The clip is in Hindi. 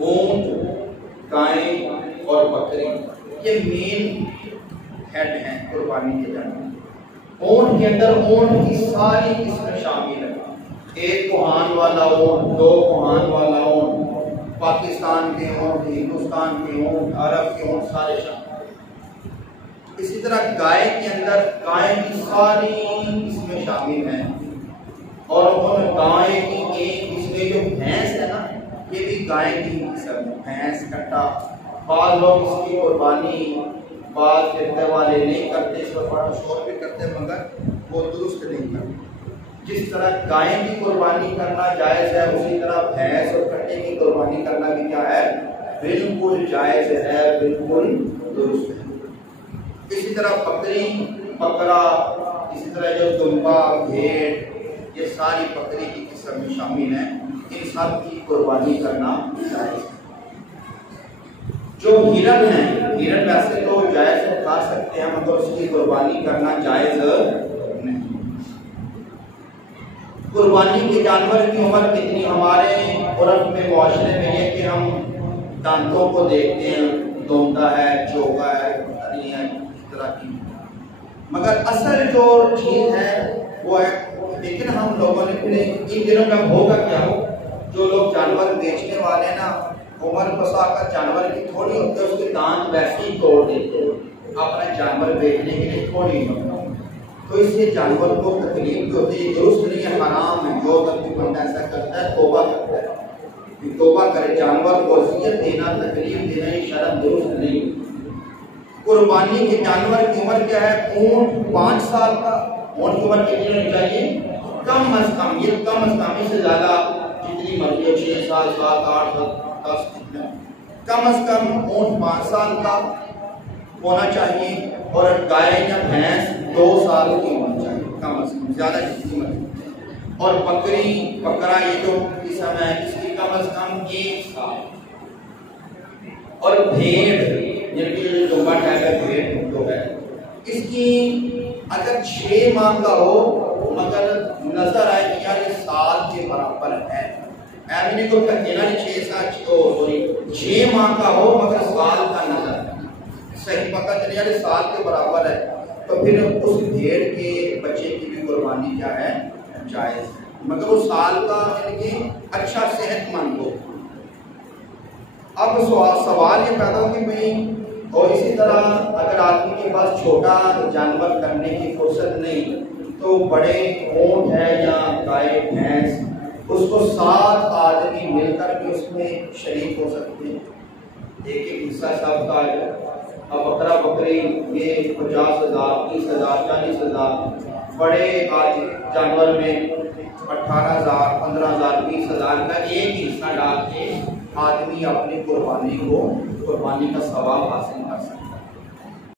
ऊंट, गाय और बकरी, ये मेन हेड हैं कुर्बानी के जानवर। ऊंट के अंदर ऊंट की सारी किस्में शामिल है, एक कोहान वाला ऊंट, दो कोहान वाला ऊंट, पाकिस्तान के ऊंट, हिंदुस्तान के ऊंट, अरब के ऊंट, सारे शामिल। इसी तरह गाय के अंदर गाय की सारी किस्में शामिल हैं, और उन गाय की एक इसमें जो भैंस है ना, ये भी गाय की किस्म है, भैंस कट्टा। बाद लोग इसकी कुर्बानी बाद फिरते वाले नहीं करते, इस पर बड़ा शोर भी करते, मगर वो दुरुस्त नहीं करते। जिस तरह गाय की कुर्बानी करना जायज़ है, उसी तरह भैंस और कट्टे की कुर्बानी करना भी क्या है, बिल्कुल जायज़ है, बिल्कुल दुरुस्त है। इसी तरह बकरी, बकरा, इसी तरह जो दुम्बा, भेड़, ये सारी बकरी की किस्म में शामिल हैं, इन सब की कुर्बानी करना जायज़ है। जो हिरन है, हिरन वैसे तो जायज़ खा सकते हैं, मगर उसकी कुर्बानी करना जायज़ नहीं। कुर्बानी के जानवर की उम्र कितनी, हमारे उर्फ में, मुआशरे में ये कि हम दांतों को देखते हैं, दोंदा है, चोगा है, है इस तरह की, मगर असल जो चीज है वो है। लेकिन हम लोगों ने फिर इन दिनों में होगा क्या हो, जो लोग जानवर बेचने वाले ना, उम्र बसा का जानवर की थोड़ी होती है, उसके दांत वैसे ही तोड़ देते हैं अपना जानवर बेचने के लिए, थोड़ी होता, तो इससे जानवर को तकलीफ भी होती है, दुरुस्त नहीं है, हराम है। जो अगर कोई बंदा ऐसा करता है, तौबा करता है, तौबा करे। जानवर को अज़ियत देना, तकलीफ देना, ये शर्म दुरुस्त नहीं। कुर्बानी के जानवर की उम्र क्या है, ऊंट 5 साल का, ऊंट की उम्र कितनी होनी चाहिए, कम अज कम, ये कम अज कम, इससे ज्यादा जितनी मर्जी हो, 6 साल, 7, 8, 10, जितना, कम अज कम ऊंट 5 साल का होना चाहिए, और गाय या भैंस 2 साल की होनी चाहिए, कम अज कम, ज्यादा जितनी मर्जी। और बकरी, बकरा, ये जो किस्म है, इसकी कम अज कम 1 साल। और भेड़, जबकि दुम्बा टाइप है, भेड़ जो है, इसकी अगर 6 माह का हो, मगर नजर आए कि यार ये साल के बराबर है, ऐसे को कहना नहीं 6 साल, सॉरी 6 माह का हो मगर साल का नजर है, सही पता चले यार साल के बराबर है, तो फिर उस भेड़ के बच्चे की भी कुर्बानी क्या है, जायज़ है, मगर वो साल का यानी कि अच्छा सेहतमंद हो। अब सवाल ये पैदा हो कि भाई, और इसी तरह अगर आदमी के पास छोटा जानवर करने की फुर्सत नहीं, तो बड़े ऊंट है या गाय भैंस, उसको 7 आदमी मिलकर भी उसमें शरीक हो सकते हैं, एक एक हिस्सा सबका है। अब बकरा बकरी ये 50,000, 30,000, 40,000, बड़े जानवर में 18,000, 15,000, 20,000 का एक हिस्सा डाल के आदमी अपनी कुर्बानी का सवाब हासिल कर सकता है।